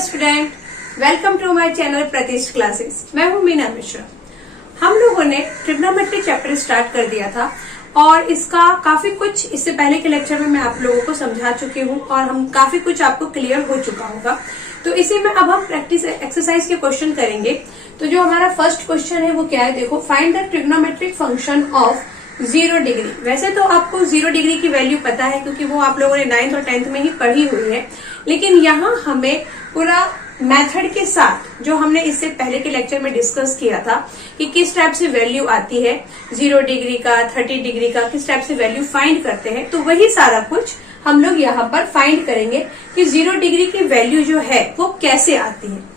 Student, welcome to my channel Pratishth classes. मैं हूं मीना मिश्रा। हम लोगों ने ट्रिग्नोमेट्री चैप्टर स्टार्ट कर दिया था और इसका काफी कुछ इससे पहले के लेक्चर में मैं आप लोगों को समझा चुकी हूं और हम काफी कुछ आपको क्लियर हो चुका होगा। तो इसी में अब हम प्रैक्टिस एक्सरसाइज के क्वेश्चन करेंगे। तो जो हमारा फर्स्ट क्वेश्चन है वो क्या है, देखो, find the trigonometric function of 0 degree. वैसे तो आपको 0 डिग्री की वैल्यू पता है क्योंकि वो आप लोगों ने 9th और 10th में ही पढ़ी हुई है, लेकिन यहाँ हमें पूरा मेथड के साथ जो हमने इससे पहले के लेक्चर में डिस्कस किया था कि किस टाइप से वैल्यू आती है 0 डिग्री का, 30 डिग्री का, किस टाइप से वैल्यू फाइंड करते हैं, तो वही सारा कुछ हम लोग यहाँ पर फाइंड करेंगे कि 0 डिग्री की वैल्यू जो है वो कैसे आती है।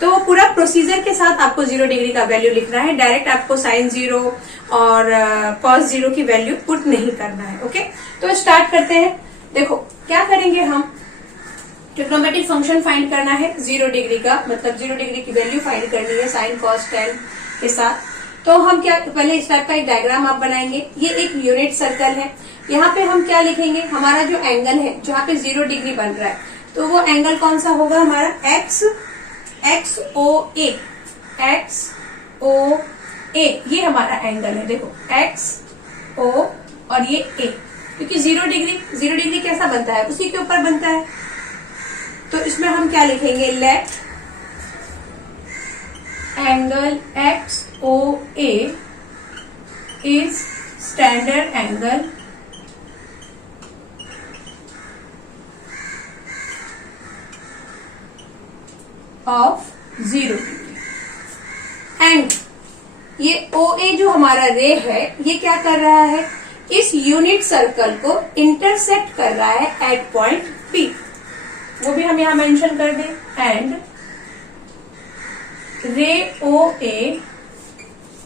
तो पूरा प्रोसीजर के साथ आपको 0 डिग्री का वैल्यू लिखना है, डायरेक्ट आपको साइन 0 और कॉस 0 की वैल्यू पुट नहीं करना है। ओके, तो स्टार्ट करते हैं। देखो क्या करेंगे, हम ट्रिग्नोमेट्रिक फंक्शन फाइंड करना है 0 डिग्री का, मतलब 0 डिग्री की वैल्यू फाइंड करनी है साइन कॉस टेन के साथ। तो हम क्या, पहले इस टाइप का एक डायग्राम आप बनाएंगे। ये एक यूनिट सर्कल है। यहाँ पे हम क्या लिखेंगे, हमारा जो एंगल है जहाँ पे 0 डिग्री बन रहा है, तो वो एंगल कौन सा होगा हमारा, XOA। ये हमारा एंगल है। देखो XO और ये A, क्योंकि 0 डिग्री कैसा बनता है, उसी के ऊपर बनता है। तो इसमें हम क्या लिखेंगे, let angle XOA is standard angle of 0 degree and ये OA जो हमारा रे है ये क्या कर रहा है, इस यूनिट सर्कल को इंटरसेक्ट कर रहा है एट पॉइंट P। वो भी हम यहां मेंशन कर दें, and ray OA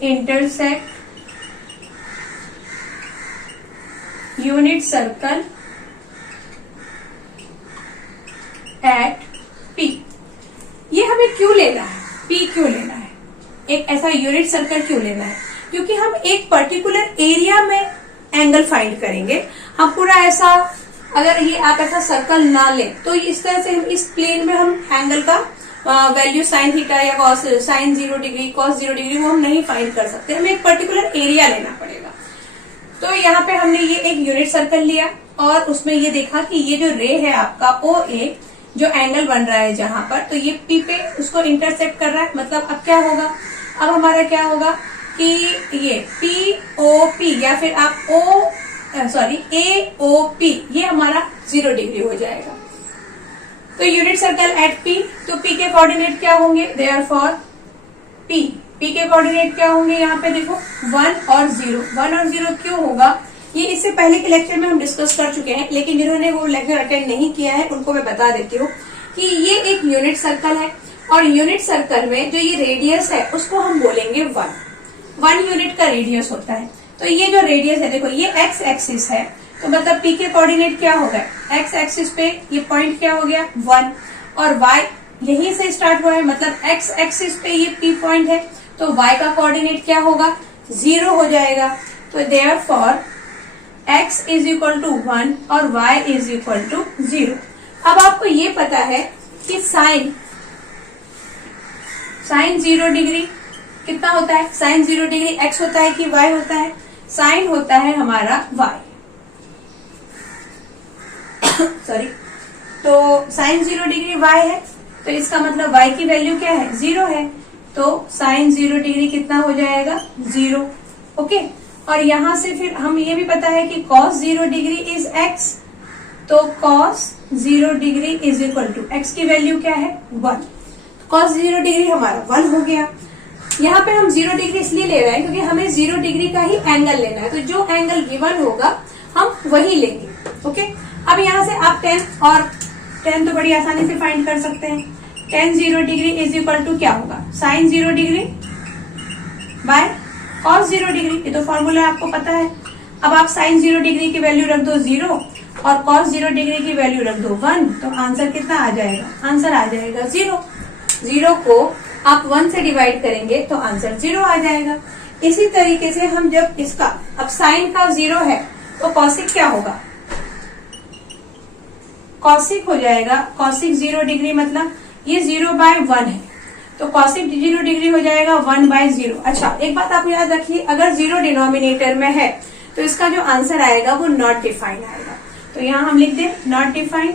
intersect unit circle eight P। ये हमें क्यों लेना है, P क्यों लेना है, एक ऐसा यूनिट सर्कल क्यों लेना है, क्योंकि हम एक पर्टिकुलर एरिया में एंगल फाइंड करेंगे। हम पूरा ऐसा, अगर ये आप ऐसा सर्कल ना लें तो इस तरह से हम इस प्लेन में हम एंगल का वैल्यू साइन थीटा या cos sine 0 degree cos 0 degree वो हम नहीं फाइंड कर सकते, हमें एक पर्टिकुलर एरिया लेना पड़ेगा। तो यहाँ पे हमने ये एक यूनिट सर्कल लिया और उसमें ये देखा कि ये जो रे है आपका OA जो एंगल बन रहा है जहां पर, तो ये P पे उसको इंटरसेक्ट कर रहा है। मतलब अब क्या होगा, अब हमारा क्या होगा कि ये POP या फिर आप AOP ये हमारा 0 डिग्री हो जाएगा। तो यूनिट सर्कल एट P, तो P के कोऑर्डिनेट क्या होंगे, देयरफॉर P के कोऑर्डिनेट क्या होंगे, यहाँ पे देखो 1 और 0। 1 और 0 क्यों होगा, ये इससे पहले के लेक्चर में हम डिस्कस कर चुके हैं, लेकिन जिन्होंने वो लेक्चर अटेंड नहीं किया है उनको मैं बता देती हूँ कि ये एक यूनिट सर्कल है और यूनिट सर्कल में जो ये रेडियस है उसको हम बोलेंगे 1 यूनिट का रेडियस होता है। तो ये जो रेडियस है, देखो ये x एक्सिस है, तो मतलब P के कोऑर्डिनेट क्या होगा, x एक्सिस पे ये पॉइंट क्या हो गया 1 और y यहीं से स्टार्ट हुआ है, मतलब x एक्सिस पे ये P पॉइंट है, तो y का कोऑर्डिनेट क्या होगा 0 हो जाएगा। तो therefore x is equal to 1 और y इज इक्वल टू 0। अब आपको ये पता है कि साइन 0 डिग्री कितना होता है, साइन 0 डिग्री x होता है कि y होता है, साइन होता है हमारा y। सॉरी, तो साइन 0 डिग्री y है, तो इसका मतलब y की वैल्यू क्या है, 0 है। तो साइन 0 डिग्री कितना हो जाएगा 0। ओके, और यहां से फिर हम ये भी पता है कि cos 0 डिग्री इज x, तो cos 0 degree is equal to x की वैल्यू क्या है 1। cos 0 डिग्री हमारा 1 हो गया। यहाँ पे हम 0 डिग्री इसलिए ले रहे हैं क्योंकि हमें 0 डिग्री का ही एंगल लेना है, तो जो एंगल गिवन होगा हम वही लेंगे। ओके, अब यहाँ से आप 10 तो बड़ी आसानी से फाइंड कर सकते हैं। 10 0 डिग्री इज इक्वल टू क्या होगा, साइन 0 डिग्री बाय cos 0 डिग्री, ये तो फॉर्मूला आपको पता है। अब आप साइन 0 डिग्री की वैल्यू रख दो 0 और cos 0 डिग्री की वैल्यू रख दो 1, तो आंसर कितना आ जाएगा, आंसर आ जाएगा 0। 0 को आप 1 से डिवाइड करेंगे तो आंसर 0 आ जाएगा। इसी तरीके से हम जब इसका, अब साइन का 0 है तो कॉसिक क्या होगा, कॉसिक हो जाएगा, कॉसिक 0 डिग्री मतलब ये 0/1 है, तो cosec 0 डिग्री हो जाएगा 1/0। अच्छा, एक बात आप याद रखिए, अगर 0 डिनोमिनेटर में है तो इसका जो आंसर आएगा वो नॉट डिफाइन आएगा। तो यहां हम लिख दें नॉट डिफाइन।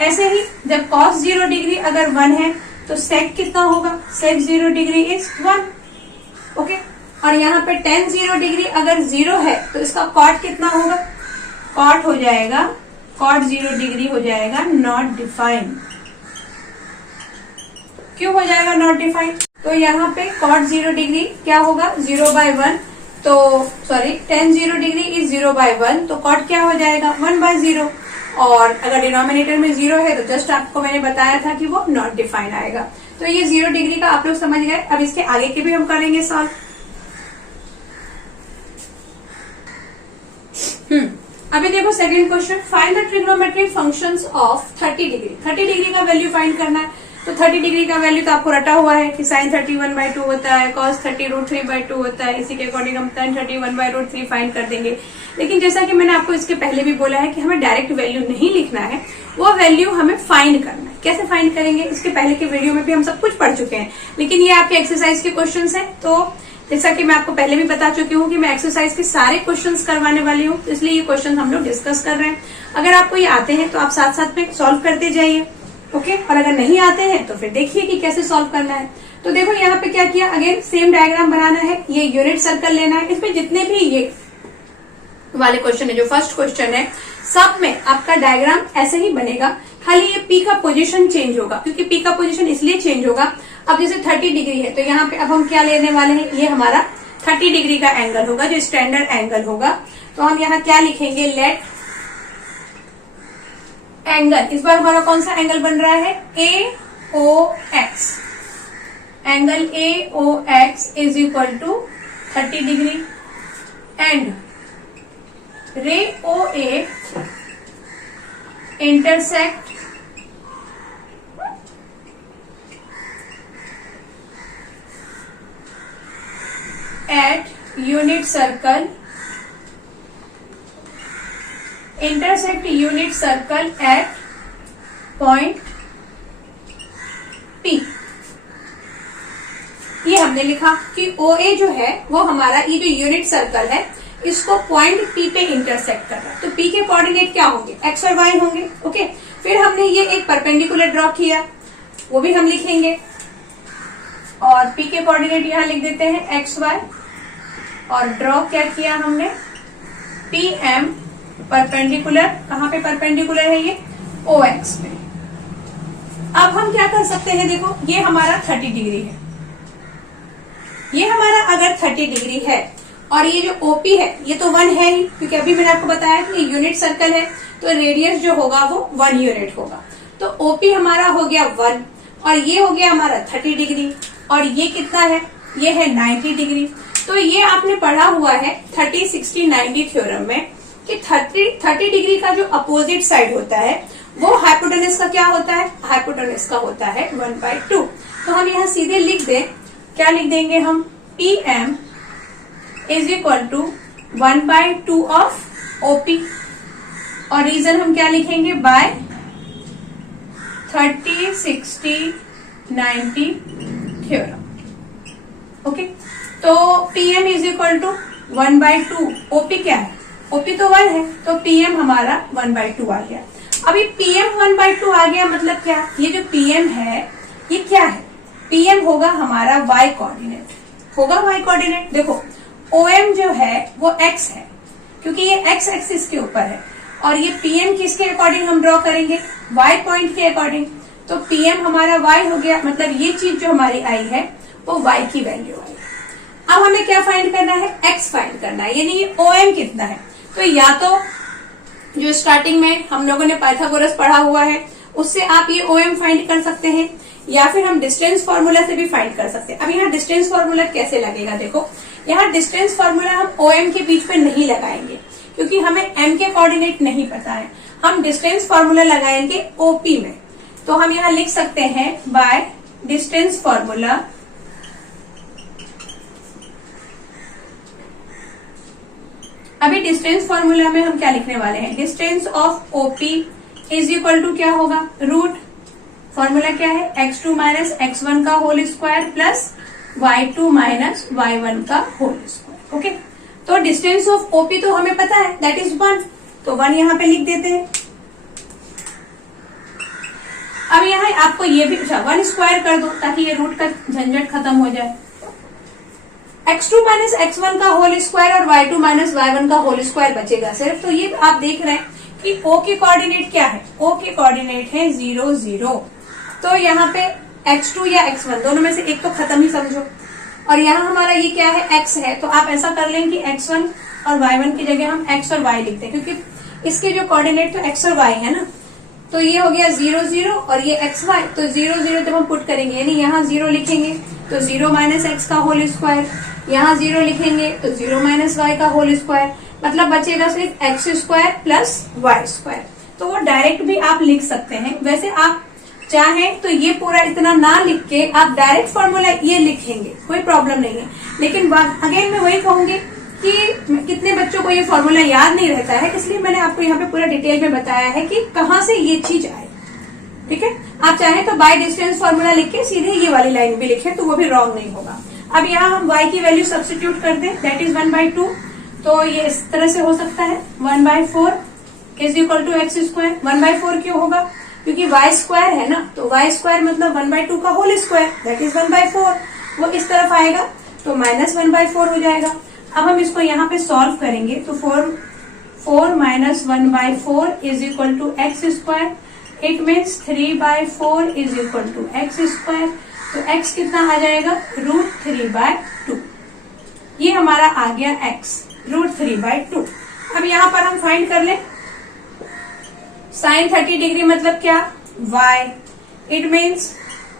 ऐसे ही जब cos 0 डिग्री अगर 1 है तो sec कितना होगा, sec 0 डिग्री इज 1। ओके, और यहाँ पे tan 0 डिग्री अगर 0 है तो इसका cot कितना होगा, cot हो जाएगा, cot 0 डिग्री हो जाएगा नॉट डिफाइन। क्यों हो जाएगा नॉट डिफाइन, तो यहाँ पे cot 0 डिग्री क्या होगा 0/1, तो सॉरी tan 0 डिग्री इज 0/1, तो cot क्या हो जाएगा 1/0। और अगर डिनोमिनेटर में 0 है तो जस्ट आपको मैंने बताया था कि वो नॉट डिफाइन आएगा। तो ये 0 डिग्री का आप लोग समझ गए। अब इसके आगे के भी हम करेंगे सॉल्व। अभी देखो second question, find the trigonometric functions of 30 degree. 30 degree का वैल्यू फाइंड करना है। तो 30 डिग्री का वैल्यू तो आपको रटा हुआ है कि sin 30 1/2 होता है, cos 30 √3/2 होता है। इसी के अकॉर्डिंग हम tan 30 1/√3 फाइंड कर देंगे। लेकिन जैसा कि मैंने आपको इसके पहले भी बोला है कि हमें डायरेक्ट वैल्यू नहीं लिखना है, वो वैल्यू हमें फाइंड करना है। कैसे फाइंड करेंगे, इसके पहले के वीडियो में भी हम सब कुछ पढ़ चुके हैं, लेकिन ये आपके एक्सरसाइज के क्वेश्चन है। तो जैसा कि मैं आपको पहले भी बता चुकी हूँ कि मैं एक्सरसाइज के सारे क्वेश्चंस करवाने वाली हूँ, तो इसलिए ये क्वेश्चन हम लोग डिस्कस कर रहे हैं। अगर आपको ये आते हैं तो आप साथ साथ में सॉल्व करते जाइए। ओके, और अगर नहीं आते हैं तो फिर देखिए कि कैसे सॉल्व करना है। तो देखो यहाँ पे क्या किया, अगेन सेम डायग्राम बनाना है। ये यूनिट सर्कल लेना है। इसमें जितने भी ये वाले क्वेश्चन है, जो फर्स्ट क्वेश्चन है, सब में आपका डायग्राम ऐसे ही बनेगा, खाली ये पी का पोजीशन चेंज होगा। क्योंकि पी का पोजीशन इसलिए चेंज होगा, अब जैसे 30 डिग्री है तो यहाँ पे अब हम क्या लेने वाले हैं, ये हमारा 30 डिग्री का एंगल होगा, जो स्टैंडर्ड एंगल होगा। तो हम यहाँ क्या लिखेंगे, लेट एंगल, इस बार हमारा कौन सा एंगल बन रहा है, AOX। Angle AOX is equal to 30 degree and ray OA intersect at unit circle, intersect unit circle at point P। ये हमने लिखा कि OA जो है वो हमारा ये जो यूनिट सर्कल है इसको पॉइंट P पे इंटरसेक्ट कर रहा है। तो P के कोऑर्डिनेट क्या होंगे, x और y होंगे। ओके, फिर हमने ये एक परपेंडिकुलर ड्रॉ किया, वो भी हम लिखेंगे, और P के कोऑर्डिनेट यहाँ लिख देते हैं x y, और ड्रॉ क्या किया हमने, PM परपेंडिकुलर, कहाँ पे परपेंडिकुलर है ये, OX पे। अब हम क्या कर सकते हैं, देखो ये हमारा 30 डिग्री है, ये हमारा अगर 30 डिग्री है और ये जो OP है ये तो 1 है ही, क्योंकि अभी मैंने आपको बताया कि ये यूनिट सर्कल है तो रेडियस जो होगा वो 1 यूनिट होगा। तो OP हमारा हो गया 1 और ये हो गया हमारा 30 डिग्री, और ये कितना है, ये है 90 डिग्री। तो ये आपने पढ़ा हुआ है 30 60 90 थ्योरम में कि 30 डिग्री का जो अपोजिट साइड होता है वो हाइपोटेनस का क्या होता है, हाइपोटेनस का होता है 1/2। तो हम यहाँ सीधे लिख दें, क्या लिख देंगे हम, PM is equal to 1/2 of OP, और रीजन हम क्या लिखेंगे, बाय 30 60 90 थ्योरम। ओके, तो PM is equal to 1/2, OP क्या है, OP तो 1 है, तो PM हमारा 1/2 आ गया। अभी PM 1/2 आ गया मतलब क्या, ये जो PM है ये क्या है, PM होगा हमारा y कोऑर्डिनेट, होगा y कोऑर्डिनेट। देखो OM जो है वो x है, क्योंकि ये x एक्सिस के ऊपर है, और ये PM किसके अकॉर्डिंग हम ड्रॉ करेंगे, y पॉइंट के अकॉर्डिंग। तो PM हमारा y हो गया, मतलब ये चीज जो हमारी आई है वो y की वैल्यू आई। अब हमें क्या फाइंड करना है, x फाइंड करना है, यानी ये OM कितना है। तो या तो जो स्टार्टिंग में हम लोगों ने पाइथागोरस पढ़ा हुआ है उससे आप ये OM फाइंड कर सकते हैं, या फिर हम डिस्टेंस फॉर्मूला से भी फाइंड कर सकते हैं। अब यहाँ डिस्टेंस फॉर्मूला कैसे लगेगा, देखो यहाँ डिस्टेंस फॉर्मूला हम OM के बीच पे नहीं लगाएंगे, क्योंकि हमें M के कोऑर्डिनेट नहीं पता है। हम डिस्टेंस फॉर्मूला लगाएंगे OP में। तो हम यहाँ लिख सकते हैं बाय डिस्टेंस फॉर्मूला अभी डिस्टेंस फॉर्मूला में हम क्या लिखने वाले हैं, distance of OP is equal to क्या होगा, रूट, फॉर्मूला क्या है, x2 माइनस x1 का whole square plus y2 minus y1 का होल स्क्वायर। ओके, तो डिस्टेंस ऑफ OP तो हमें पता है, दैट इज 1, तो 1 यहां पे लिख देते हैं। अब यहाँ आपको ये भी 1 स्क्वायर कर दो ताकि ये रूट का झंझट खत्म हो जाए। x2 माइनस x1 का होल स्क्वायर और y2 माइनस y1 का होल स्क्वायर बचेगा सिर्फ। तो ये आप देख रहे हैं कि O के कोऑर्डिनेट क्या है, O के कोऑर्डिनेट है 0 0। तो यहाँ पे x2 या x1 दोनों में से एक तो खत्म ही समझो, और यहाँ हमारा ये क्या है, x है। तो आप ऐसा कर लें कि x1 और y1 की जगह हम x और y लिखते हैं, क्योंकि इसके जो कोऑर्डिनेट तो x और y है ना। तो ये हो गया 0 0 और ये xy, तो 0 0 जब हम पुट करेंगे यानी यहाँ 0 लिखेंगे तो 0 माइनस एक्स का होल स्क्वायर, यहाँ 0 लिखेंगे तो 0 माइनस वाई का होल स्क्वायर, मतलब बचेगा सिर्फ x square plus y square. तो वो डायरेक्ट भी आप लिख सकते हैं। वैसे आप चाहें तो ये पूरा इतना ना लिख के आप डायरेक्ट फॉर्मूला ये लिखेंगे, कोई प्रॉब्लम नहीं है। लेकिन अगेन मैं वही कहूंगी कि कितने बच्चों को ये फॉर्मूला याद नहीं रहता है, इसलिए मैंने आपको यहाँ पे पूरा डिटेल में बताया है कि कहाँ से ये चीज आए। ठीक है, आप चाहें तो बाय डिस्टेंस फॉर्मूला लिख के सीधे ये वाली लाइन भी लिखें तो वो भी रॉन्ग नहीं होगा। अब यहाँ हम y की वैल्यू सब्स्टिट्यूट कर दें, दैट इज 1/2। तो ये इस तरह से हो सकता है 1/4 is equal to x square. 1/4 क्यों होगा, क्योंकि y स्क्वायर है ना, तो y स्क्वायर मतलब 1/2 का होल स्क्वायर, दैट इज 1/4। वो इस तरफ आएगा तो माइनस 1/4 हो जाएगा। अब हम इसको यहाँ पे सॉल्व करेंगे तो 4 minus 1/4 is equal to x square. It means 3/4 is equal to x square. तो x कितना आ जाएगा, √3/2। ये हमारा आ गया x, √3/2। अब यहाँ पर हम फाइंड कर लें sin 30 डिग्री मतलब क्या, y। It means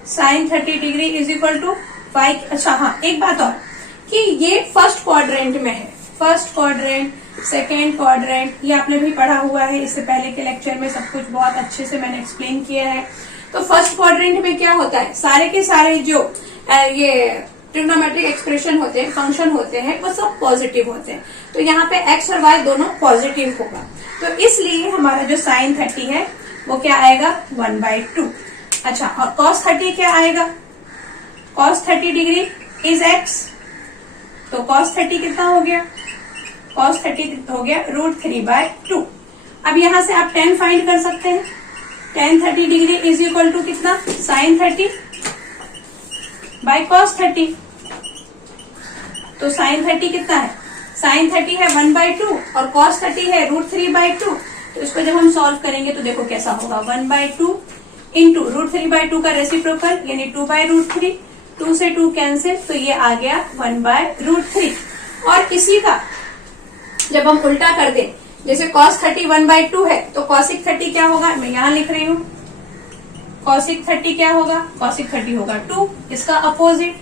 sin 30 degree is equal to y। अच्छा हाँ, एक बात और कि ये फर्स्ट क्वाड्रेंट में है, फर्स्ट क्वाड्रेंट, सेकेंड क्वाड्रेंट, ये आपने भी पढ़ा हुआ है इससे पहले के लेक्चर में, सब कुछ बहुत अच्छे से मैंने एक्सप्लेन किया है। तो फर्स्ट क्वाड्रेंट में क्या होता है, सारे के सारे जो ये ट्रिग्नोमेट्रिक एक्सप्रेशन होते हैं, फंक्शन होते हैं, वो सब पॉजिटिव होते हैं। तो यहाँ पे x और y दोनों पॉजिटिव होगा, तो इसलिए हमारा जो sin 30 है वो क्या आएगा, 1/2। अच्छा, और cos 30 क्या आएगा, cos 30 डिग्री इज x। तो cos 30 कितना हो गया, cos 30 हो गया √3/2। अब यहां से आप tan फाइंड कर सकते हैं। tan 30 degree is equal to कितना, sin 30 बाय cos 30। तो sin 30 कितना है, sin 30 है 1/2 और cos 30 है √3/2। तो इसको जब हम सॉल्व करेंगे तो देखो कैसा होगा, 1/2 इंटू √3/2 का रेसिप्रोकल यानी 2/√3, 2 से 2 कैंसिल, तो ये आ गया 1/√3। और इसी का जब हम उल्टा कर दें, जैसे cos 30 1/2 है तो cosic 30 क्या होगा, मैं यहां लिख रही हूँ, cosic 30 क्या होगा, cosic 30 होगा 2, इसका अपोजिट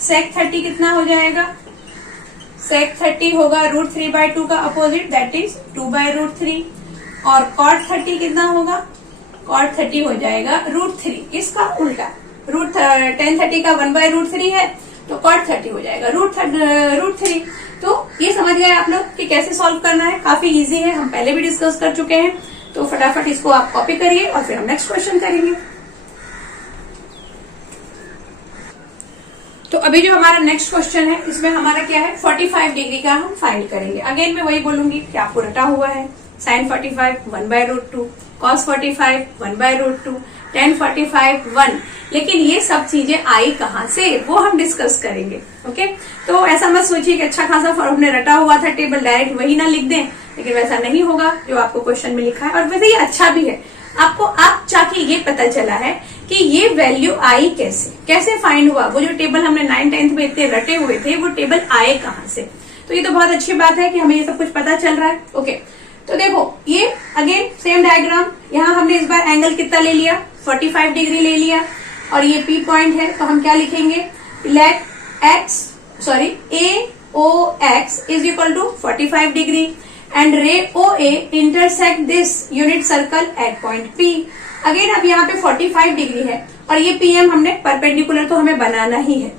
sec 30 कितना हो जाएगा, sec 30 होगा √3/2 का अपोजिट, दैट इज 2/√3। और cot 30 कितना होगा, cot 30 हो जाएगा √3, इसका उल्टा tan 30 का 1/√3 है तो cot 30 हो जाएगा √3। तो ये समझ गए आप लोग कि कैसे सॉल्व करना है, काफी इजी है, हम पहले भी डिस्कस कर चुके हैं। तो फटाफट इसको आप कॉपी करिए और फिर हम नेक्स्ट क्वेश्चन करेंगे। तो अभी जो हमारा नेक्स्ट क्वेश्चन है इसमें हमारा क्या है, 45 डिग्री का हम फाइंड करेंगे। अगेन मैं वही बोलूंगी कि आपको रटा हुआ है, sin 45 1/√2, cos 45 1/√2, tan 45 1। लेकिन ये सब चीजें आई कहाँ से, वो हम डिस्कस करेंगे। ओके, तो ऐसा मत सोचिए कि अच्छा खासा हमने रटा हुआ था टेबल, डायरेक्ट वही ना लिख दें, लेकिन वैसा नहीं होगा जो आपको क्वेश्चन में लिखा है। और वैसे ये अच्छा भी है, आपको आप जाके ये पता चला है कि ये वैल्यू आई कैसे फाइंड हुआ। वो जो टेबल हमने 9th 10th में इतने रटे हुए थे वो टेबल आए कहाँ से। तो ये तो बहुत अच्छी बात है कि हमें ये सब कुछ पता चल रहा है। ओके, तो देखो ये अगेन सेम डायग्राम, यहाँ हमने इस बार एंगल कितना ले लिया, 45 डिग्री ले लिया, और ये P पॉइंट है तो हम क्या लिखेंगे, let AOX is equal to 45 degree and ray OA intersect this unit circle at point P। Again अब यहाँ पे 45 डिग्री है और ये PM हमने परपेंडिकुलर तो हमें बनाना ही है,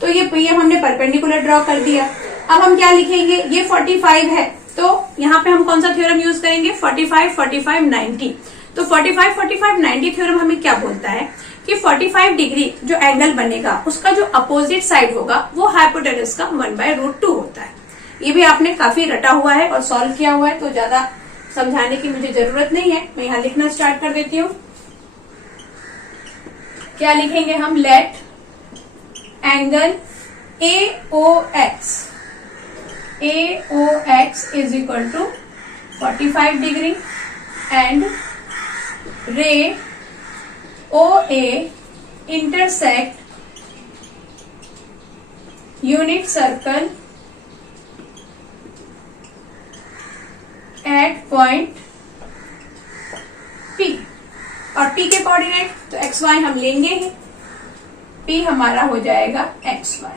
तो ये PM हमने परपेंडिकुलर ड्रॉ कर दिया। अब हम क्या लिखेंगे, ये 45 है तो यहाँ पे हम कौन सा थ्योरम यूज करेंगे, 45 45 90। तो 45 45 90 थ्योरम हमें क्या बोलता है कि 45 डिग्री जो एंगल बनेगा उसका जो अपोजिट साइड होगा वो हाइपोटेनस का 1/√2 होता है। ये भी आपने काफी रटा हुआ है और सॉल्व किया हुआ है, तो ज्यादा समझाने की मुझे जरूरत नहीं है। मैं यहां लिखना स्टार्ट कर देती हूँ। क्या लिखेंगे हम? Let angle AOX is equal to 45 degree and ray OA intersect unit circle at point P। और P के कोऑर्डिनेट तो XY हम लेंगे ही, P हमारा हो जाएगा XY।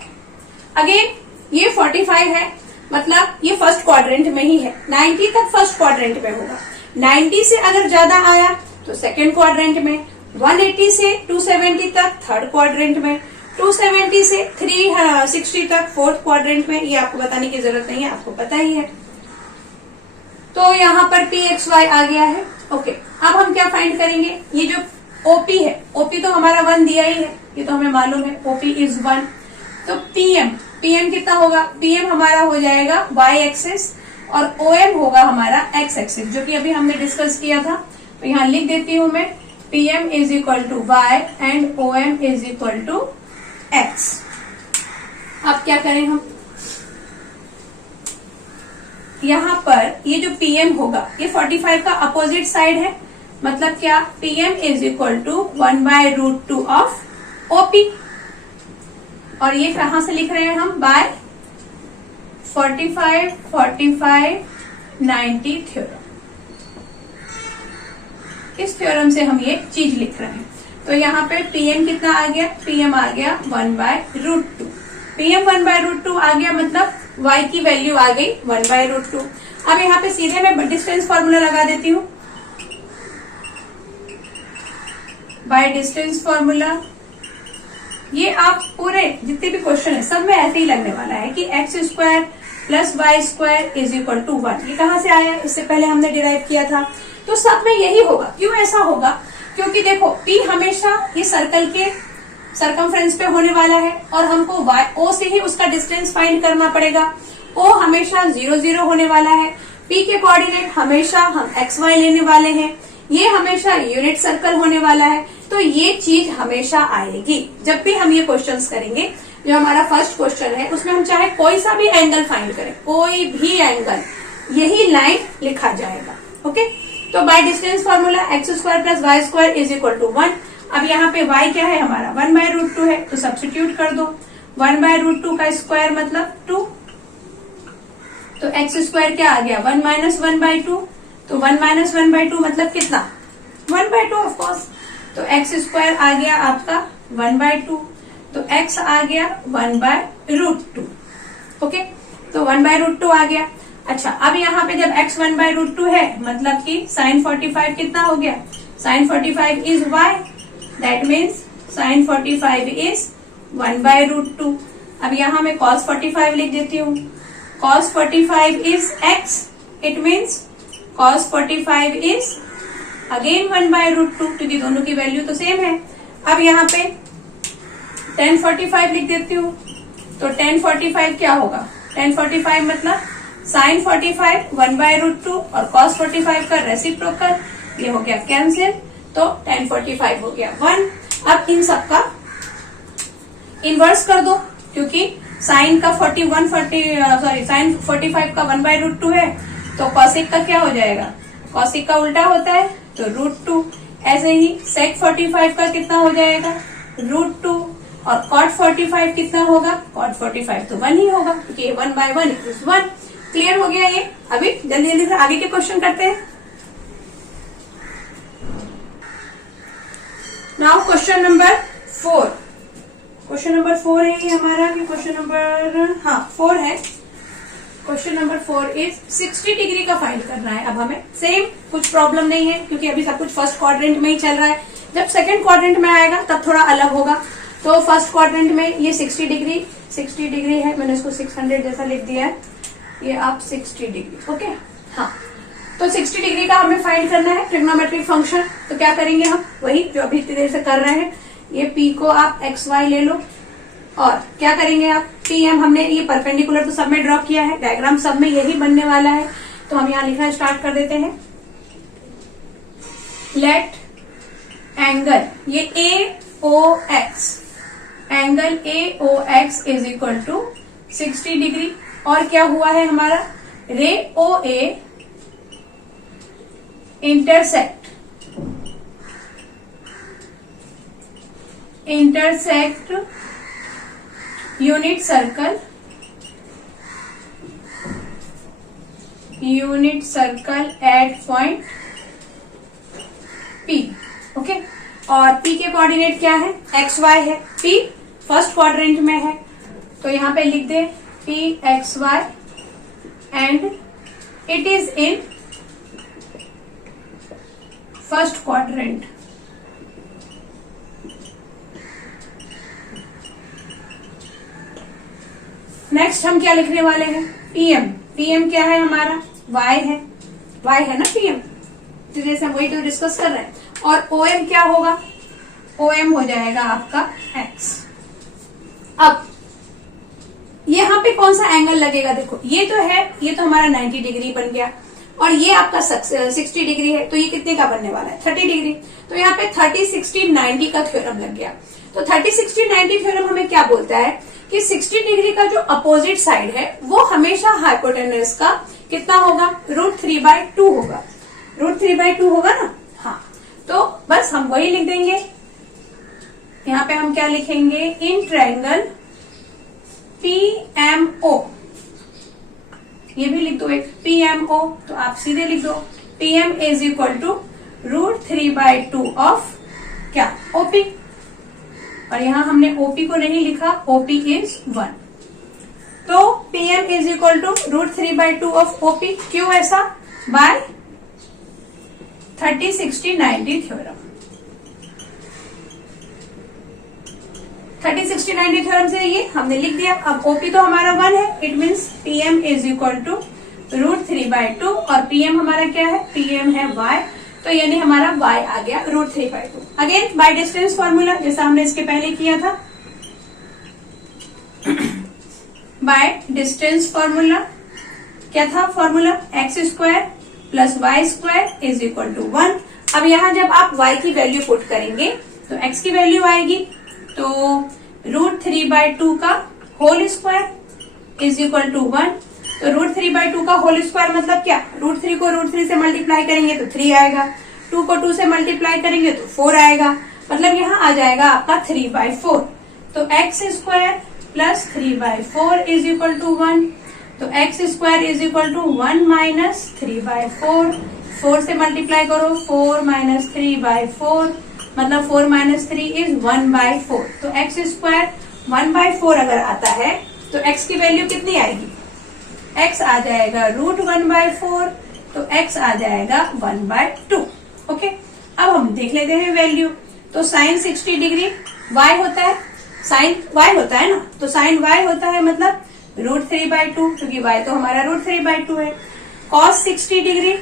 अगेन ये 45 है, मतलब ये फर्स्ट क्वाड्रेंट में ही है, 90 तक फर्स्ट क्वाड्रेंट में होगा। 90 से अगर ज्यादा आया तो सेकेंड क्वाड्रेंट में, 180 से 270 तक थर्ड क्वाड्रेंट में, 270 से 360 तक फोर्थ क्वाड्रेंट में। ये आपको बताने की जरूरत नहीं है, आपको पता ही है। तो यहाँ पर PXY आ गया है। ओके, अब हम क्या फाइंड करेंगे? ये जो OP है, OP तो हमारा 1 दिया ही है, ये तो हमें मालूम है, OP इज 1। तो PM कितना होगा? PM हमारा हो जाएगा Y एक्सिस और OM होगा हमारा X एक्सिस, जो कि अभी हमने डिस्कस किया था। तो यहाँ लिख देती हूं मैं, PM is equal to Y and OM is equal to X। अब क्या करें हम? यहाँ पर ये जो PM होगा ये 45 का अपोजिट साइड है, मतलब क्या? PM is equal to 1/√2 of OP। और ये कहां से लिख रहे हैं हम? Bye 45 45 90 theorem. इस थ्योरम से हम ये चीज लिख रहे हैं। तो यहाँ पे PM कितना आ गया? PM आ गया 1/√2। PM 1/√2 आ गया, मतलब Y की वैल्यू आ गई 1/√2। अब यहाँ पे सीधे मैं डिस्टेंस फॉर्मूला लगा देती हूँ। बाय डिस्टेंस फॉर्मूला, ये आप पूरे जितने भी क्वेश्चन है सब में ऐसे ही लगने वाला है कि x² + y² is equal to 1। ये कहां से आया? इससे पहले हमने डिराइव किया था। तो सब में यही होगा। क्यों ऐसा होगा? क्योंकि देखो P हमेशा ये सर्कल के सरकमफ्रेंस पे होने वाला है और हमको O से ही उसका डिस्टेंस फाइंड करना पड़ेगा। O हमेशा 0 0 होने वाला है। P के कोऑर्डिनेट हमेशा हम XY लेने वाले हैं। ये हमेशा यूनिट सर्कल होने वाला है। तो ये चीज हमेशा आएगी जब भी हम ये क्वेश्चंस करेंगे। जो हमारा फर्स्ट क्वेश्चन है उसमें हम चाहे कोई सा भी एंगल फाइंड करें, कोई भी एंगल, यही लाइन लिखा जाएगा। ओके, तो by distance formula x² + y² is equal to 1। अब यहाँ पे y क्या है हमारा? 1/√2 है, तो सब्स्टिट्यूट कर दो। 1/√2 का स्क्वायर मतलब 2, तो x² क्या आ गया? 1 - 1/2। तो 1 - 1/2 मतलब कितना? 1/2 ऑफ कोर्स। तो x² आ गया आपका 1/2, तो x आ गया 1/√2। ओके, तो 1/√2 आ गया। अच्छा, अब यहाँ पे जब x 1/√2 है, मतलब कि sin 45 कितना हो गया? sin 45 is y, that means sin 45 is 1/√2। अब यहाँ मैं cos 45 लिख देती हूँ। cos 45 is x, it means cos 45 is again 1/√2, क्योंकि दोनों की वैल्यू तो सेम है। अब यहाँ पे tan 45 लिख देती हूँ। तो tan 45 क्या होगा? tan 45 मतलब sin 45 1/√2 और cos 45 का रेसिप्रोकल, ये हो गया कैंसिल, तो tan 45 हो गया 1। अब इन सब का इनवर्स कर दो, क्योंकि sin का sin 45 का 1/√2 है, तो cosic का क्या हो जाएगा? cosic का उल्टा होता है, तो √2। ऐसे ही sec 45 का कितना हो जाएगा? √2। और cot 45 कितना होगा? cot 45 तो 1 ही होगा, क्योंकि 1/1 इज 1। क्लियर हो गया ये? अभी जल्दी जल्दी से आगे के क्वेश्चन करते हैं। Now question number 4। Question number 4 है ये हमारा, कि क्वेश्चन नंबर 4 है। क्वेश्चन नंबर 4 इज 60 डिग्री का फाइंड करना है। अब हमें सेम, कुछ प्रॉब्लम नहीं है, क्योंकि अभी सब कुछ फर्स्ट क्वाड्रेंट में ही चल रहा है। जब सेकंड क्वाड्रेंट में आएगा तब थोड़ा अलग होगा। तो फर्स्ट क्वाड्रेंट में ये 60 डिग्री है, मैंने इसको 600 जैसा लिख दिया है, ये आप 60 डिग्री। ओके, हाँ, तो 60 डिग्री का हमें फाइंड करना है ट्रिग्नोमेट्रिक फंक्शन। तो क्या करेंगे हम, वही जो अभी इतनी देर से कर रहे हैं, ये P को आप XY ले लो और क्या करेंगे आप PM, हमने ये परपेंडिकुलर तो सब में ड्रॉ किया है, डायग्राम सब में यही बनने वाला है। तो हम यहाँ लिखना स्टार्ट कर देते हैं। लेट एंगल ये AOX, angle AOX is equal to 60 degree. और क्या हुआ है हमारा, ray OA intersect unit circle at point P। Okay, और P के कोऑर्डिनेट क्या है, XY है। P फर्स्ट क्वाड्रेंट में है तो यहां पे लिख दे PXY and it is in first quadrant. Next हम क्या लिखने वाले हैं, PM क्या है हमारा, Y है ना PM, तो जैसे हम वही तो डिस्कस कर रहे हैं। और OM क्या होगा, OM हो जाएगा आपका X। अब यहाँ पे कौन सा एंगल लगेगा, देखो ये तो है, ये तो हमारा 90 डिग्री बन गया और ये आपका 60 डिग्री है, तो ये कितने का बनने वाला है, 30 डिग्री। तो यहाँ पे 30, 60, 90 का थ्योरम लग गया। तो 30, 60, 90 थ्योरम हमें क्या बोलता है कि 60 डिग्री का जो अपोजिट साइड है वो हमेशा हाइपोटेनस का कितना होगा, √3/2 होगा। √3/2 होगा ना, हाँ। तो बस हम वही लिख देंगे। यहाँ पे हम क्या लिखेंगे, इन ट्रायंगल PMO, ये भी लिख दो एक PMO, तो आप सीधे लिख दो PM is equal to √3/2 of क्या, OP। और यहां हमने OP को नहीं लिखा, OP इज 1। तो PM is equal to √3/2 of OP। क्यों ऐसा, बाय 30, 60, 90 थ्योरम। 30, 60, 90 थ्योरम से ये हमने लिख दिया। अब OP तो हमारा 1 है, it means PM is equal to √3/2 और PM हमारा क्या है, PM है Y, तो यानी हमारा Y आ गया √3/2। अगेन बाय डिस्टेंस फॉर्मूला, जैसा हमने इसके पहले किया था। बाय डिस्टेंस फॉर्मूला क्या था, formula x² + y² is equal to 1। अब यहाँ जब आप y की वैल्यू पुट करेंगे तो x की वैल्यू आएगी, तो √3/2 का whole square is equal to 1। तो √3/2 का होल स्क्वायर मतलब क्या, √3 को √3 से मल्टीप्लाई करेंगे तो 3 आएगा, 2 को 2 से मल्टीप्लाई करेंगे तो 4 आएगा, मतलब यहाँ आ जाएगा आपका 3/4। तो x² + 3/4 इज इक्वल टू 1। तो x² इज इक्वल टू 1 - 3/4, 4 से मल्टीप्लाई करो, 4 - 3/4 मतलब 4 - 3 इज 1/4। तो x² 1/4 अगर आता है तो x की वैल्यू कितनी आएगी, x आ जाएगा √1/4, तो x आ जाएगा 1/2। ओके, अब हम देख लेते हैं वैल्यू। तो sin 60 डिग्री y होता है, sin y होता है ना, तो sin y होता है मतलब √3/2, क्योंकि y तो हमारा √3/2 है। cos 60 डिग्री,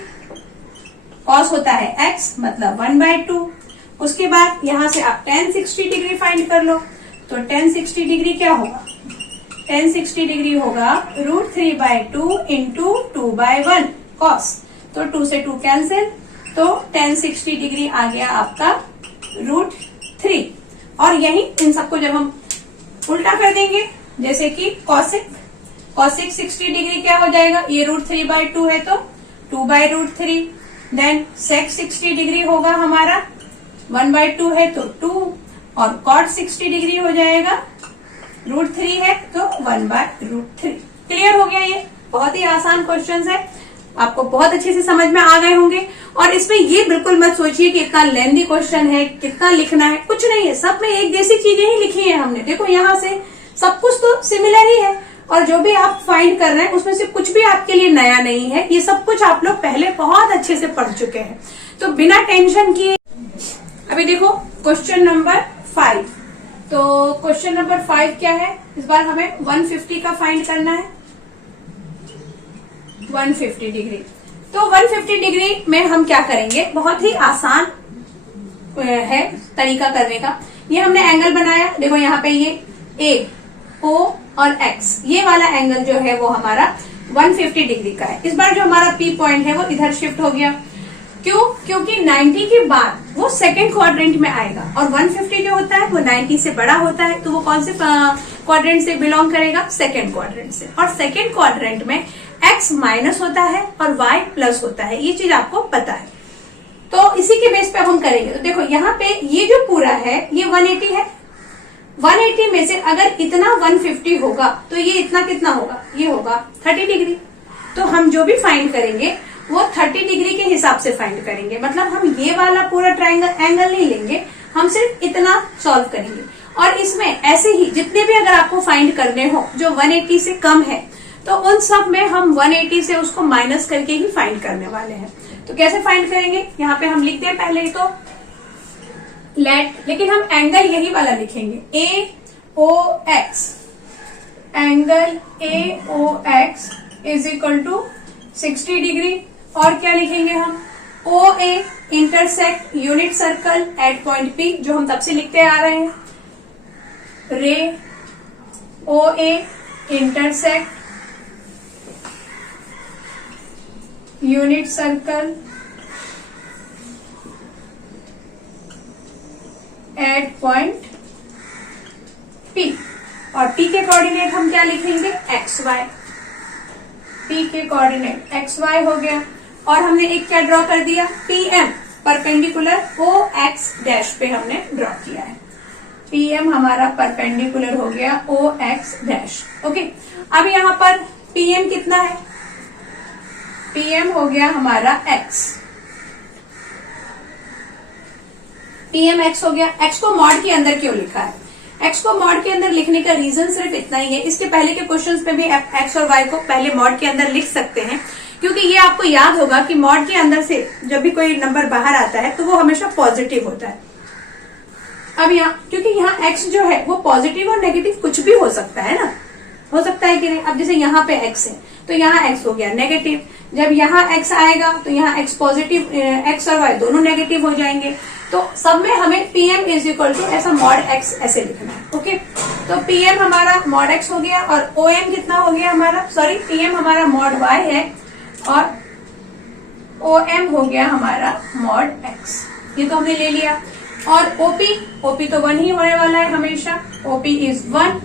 cos होता है x मतलब 1/2। उसके बाद यहां से आप tan 60 डिग्री फाइंड कर लो, तो tan 60 डिग्री क्या होगा, tan 60 डिग्री होगा √3/2 इंटू 2/1 cos, तो 2 से 2 कैंसिल, तो tan 60 डिग्री आ गया आपका √3। और यही इन सबको जब हम उल्टा कर देंगे, जैसे कि cosec 60 डिग्री क्या हो जाएगा, ये √3/2 है तो 2/√3, देन sec 60 डिग्री होगा हमारा 1/2 है तो 2, और cot 60 डिग्री हो जाएगा √3 है तो 1/√3। क्लियर हो गया, ये बहुत ही आसान क्वेश्चन है, आपको बहुत अच्छे से समझ में आ गए होंगे। और इसमें ये बिल्कुल मत सोचिए कि इतना लेंथी क्वेश्चन है, कितना लिखना है, कुछ नहीं है, सब में एक जैसी चीजें ही लिखी है हमने। देखो यहाँ से सब कुछ तो सिमिलर ही है, और जो भी आप फाइंड कर रहे हैं उसमें से कुछ भी आपके लिए नया नहीं है, ये सब कुछ आप लोग पहले बहुत अच्छे से पढ़ चुके हैं, तो बिना टेंशन किए अभी देखो क्वेश्चन नंबर 5। तो क्वेश्चन नंबर 5 क्या है, इस बार हमें 150 का फाइंड करना है, 150 डिग्री। तो 150 डिग्री में हम क्या करेंगे, बहुत ही आसान है तरीका करने का। ये हमने एंगल बनाया, देखो यहाँ पे ये ए, ओ और एक्स, ये वाला एंगल जो है वो हमारा 150 डिग्री का है। इस बार जो हमारा पी पॉइंट है वो इधर शिफ्ट हो गया। क्यों? क्योंकि 90 के बाद वो सेकेंड क्वाड्रेंट में आएगा और 150 जो होता है वो 90 से बड़ा होता है, तो वो कौन से क्वाड्रेंट से बिलोंग करेगा? सेकेंड क्वाड्रेंट से। और सेकेंड क्वाड्रेंट में एक्स माइनस होता है और वाई प्लस होता है, ये चीज आपको पता है। तो इसी के बेस पे हम करेंगे। तो देखो यहाँ पे ये जो पूरा है ये 180 है, 180 में से अगर इतना 150 होगा तो ये इतना कितना होगा? ये होगा 30 डिग्री। तो हम जो भी फाइंड करेंगे वो 30 डिग्री के हिसाब से फाइंड करेंगे। मतलब हम ये वाला पूरा ट्रायंगल एंगल नहीं लेंगे, हम सिर्फ इतना सॉल्व करेंगे। और इसमें ऐसे ही जितने भी अगर आपको फाइंड करने हो जो 180 से कम है, तो उन सब में हम 180 से उसको माइनस करके ही फाइंड करने वाले हैं। तो कैसे फाइंड करेंगे? यहाँ पे हम लिखते हैं पहले तो लेट, लेकिन हम एंगल यही वाला लिखेंगे, A O X, angle A O X is equal to 60 degree. और क्या लिखेंगे हम? O A intersect unit circle at point P, जो हम तब से लिखते आ रहे हैं, ray O A intersect unit circle at point P. और पी के कोऑर्डिनेट हम क्या लिखेंगे? X Y. पी के कोऑर्डिनेट एक्स वाई हो गया। और हमने एक क्या ड्रॉ कर दिया? पी एम परपेंडिकुलर ओ एक्स डैश पे हमने ड्रॉ किया है। पी एम हमारा परपेंडिकुलर हो गया ओ एक्स डैश। ओके, अब यहाँ पर पी एम कितना है? पी एम हो गया हमारा एक्स, पी एम एक्स हो गया। एक्स को मॉड के अंदर क्यों लिखा है? एक्स को मॉड के अंदर लिखने का रीजन सिर्फ इतना ही है, इसके पहले के क्वेश्चंस में भी एक्स और वाई को पहले मॉड के अंदर लिख सकते हैं, क्योंकि ये आपको याद होगा कि मॉड के अंदर से जब भी कोई नंबर बाहर आता है तो वो हमेशा पॉजिटिव होता है। अब यहाँ क्योंकि यहाँ एक्स जो है वो पॉजिटिव और नेगेटिव कुछ भी हो सकता है ना, हो सकता है कि नहीं। अब जैसे यहाँ पे एक्स है तो यहाँ एक्स हो गया नेगेटिव, जब यहाँ एक्स आएगा तो यहाँ एक्स पॉजिटिव, एक्स और वाई दोनों नेगेटिव हो जाएंगे। तो सब में हमें P M is equal to ऐसा मॉड एक्स ऐसे लिखना है। ओके, तो पी एम हमारा मॉड एक्स हो गया और ओ एम कितना हो गया हमारा, सॉरी पी एम हमारा मॉड वाई है और ओ एम हो गया हमारा मॉड एक्स। ये तो हमने ले लिया। और ओपी, ओपी तो 1 ही होने वाला है हमेशा, ओपी इज 1।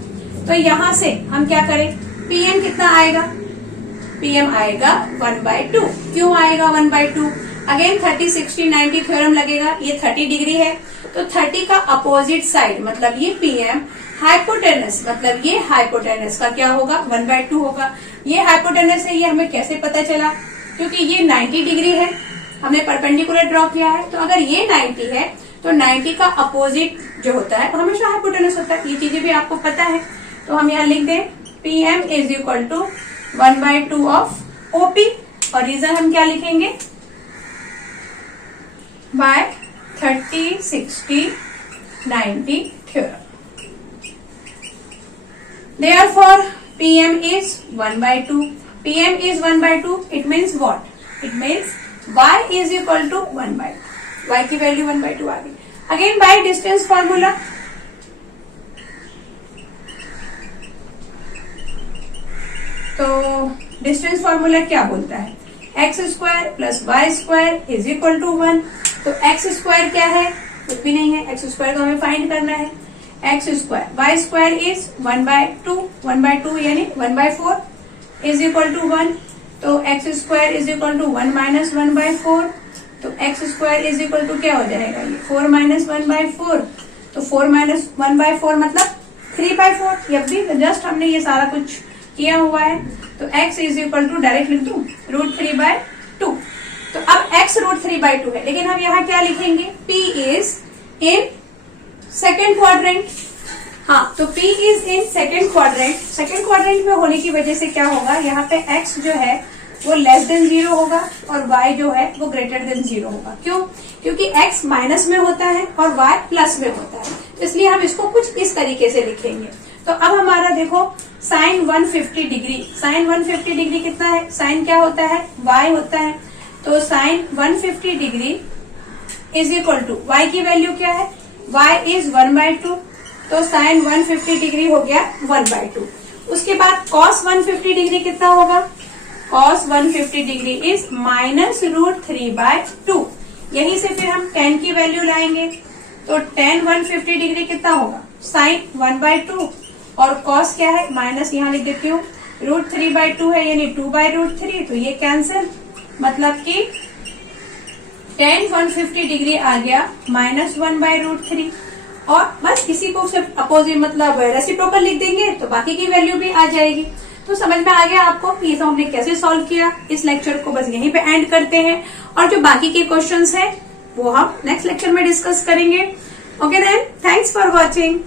तो यहां से हम क्या करें? पीएम कितना आएगा? पीएम आएगा 1/2। क्यों आएगा 1/2? अगेन 30, 60, 90 थ्योरम लगेगा। ये 30 डिग्री है तो 30 का अपोजिट साइड मतलब ये पीएम, हाइपोटेनस मतलब ये हाइपोटेनस का क्या होगा? 1/2 होगा। ये हाइपोटेनस है, ये हमें कैसे पता चला? क्योंकि ये 90 डिग्री है, हमने परपेंडिकुलर ड्रॉ किया है। तो अगर ये 90 है तो 90 का अपोजिट जो होता है हमेशा हाइपोटेनस होता है। ये चीजें भी आपको पता है। तो हम यहाँ लिख दें PM is equal to 1/2 of OP. और रीजन हम क्या लिखेंगे? By 30, 60, 90 theorem. Therefore, PM is 1/2. PM is 1/2. It means what? It means y is equal to 1/2. Y की वैल्यू 1/2 आ गई। अगेन बाय डिस्टेंस फॉर्मूला, तो डिस्टेंस फॉर्मूला क्या बोलता है? X square plus y square is equal to 1। तो x square क्या है? कुछ भी नहीं है। एक्स स्क्वायर को हमें फाइंड करना है। X square, y square is 1/2, 1/2 यानी 1/4 इज इक्वल टू 1। तो x square is equal to 1 minus 1/4। तो x square is equal to क्या हो जाएगा? ये 4 माइनस 1/4। तो 4 माइनस 1/4 मतलब 3/4। ये भी जस्ट हमने ये सारा कुछ किया हुआ है। तो x is equal to direct लिख दूं √3/2। तो अब x √3/2 है, लेकिन हम यहाँ क्या लिखेंगे? p is in second quadrant. हाँ, तो p is in second quadrant. Second quadrant में होने की वजह से क्या होगा? यहाँ पे x जो है वो लेस देन 0 होगा और y जो है वो ग्रेटर देन 0 होगा। क्यों? क्योंकि x माइनस में होता है और y प्लस में होता है, तो इसलिए हम इसको कुछ इस तरीके से लिखेंगे। तो अब हमारा देखो साइन 150 डिग्री, साइन 150 डिग्री कितना है? साइन क्या होता है? y होता है। तो sine 150 degree is equal to y की वैल्यू क्या है, y इज 1/2, तो साइन 150 डिग्री हो गया 1/2। उसके बाद cos 150 डिग्री कितना होगा, cos 150 डिग्री इज -√3/2। यहीं से फिर हम tan की वैल्यू लाएंगे, तो tan 150 डिग्री कितना होगा, साइन 1/2 और cos क्या है, माइनस यहाँ लिख देती हूँ, √3/2 है यानी 2/√3, तो ये कैंसिल, मतलब कि tan 150 डिग्री आ गया -1/√3। और बस इसी को सिर्फ अपोजिट मतलब रेसिप्रोकल लिख देंगे तो बाकी की वैल्यू भी आ जाएगी। तो समझ में आ गया आपको ये सब हमने कैसे सॉल्व किया। इस लेक्चर को बस यहीं पे एंड करते हैं और जो बाकी के क्वेश्चंस हैं वो हम नेक्स्ट लेक्चर में डिस्कस करेंगे। Okay then, thanks for watching.